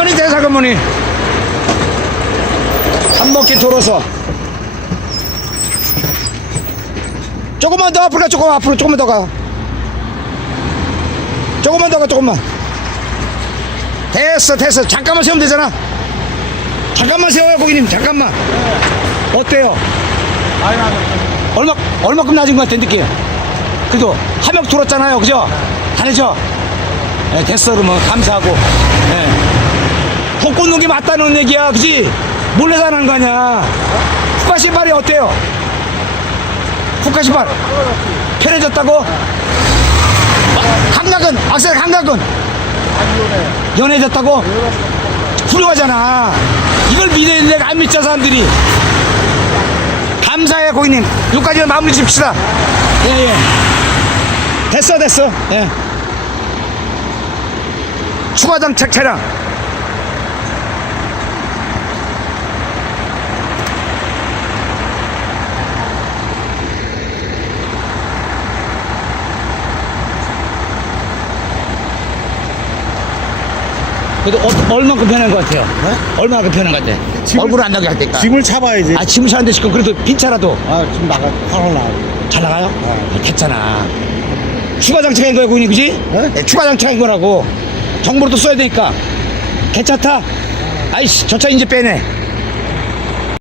대사건문이 대사건문이 한 바퀴 돌아서. 조금만 더 앞으로 가 조금 앞으로 조금만 더가. 조금만 더가 조금만. 됐어 됐어. 잠깐만 세우면 되잖아. 잠깐만 세워요 고객님. 잠깐만. 어때요? 얼마 얼마큼 낮은 것 같아 느낌 그래도 한명 돌았잖아요. 그죠? 다르죠? 네, 됐어. 그러면 감사하고. 네. 복 꽂는 게 맞다는 얘기야 그지? 몰래 사는 거 아니야. 후카 신발이 어때요? 후카 신발. 편해졌다고? 어, 감각은 악셀 감각은 연해졌다고? 훌륭하잖아. 이걸 믿어야 돼. 내가 안 믿자 사람들이. 감사해요 고객님. 여기까지는 마무리 짓시다. 예 예. 됐어 됐어. 예. 추가 장착 차량 그래도 어, 얼마큼 변한 것 같아요? 얼마큼 변한 것 같아? 짐을- 얼굴 안 나게 할 때까 짐을 차봐야지. 아 짐을 차는데 지금 그래도 빈차라도 아, 지금 나가, 나가. 잘 나가요? 어. 됐잖아. 추가 장치가 인 거야, 고객님, 그지? 네? 네, 추가 장치가 인 거라고. 정보를 또 써야 되니까. 괜찮다? 아이씨, 저 차 이제 빼내.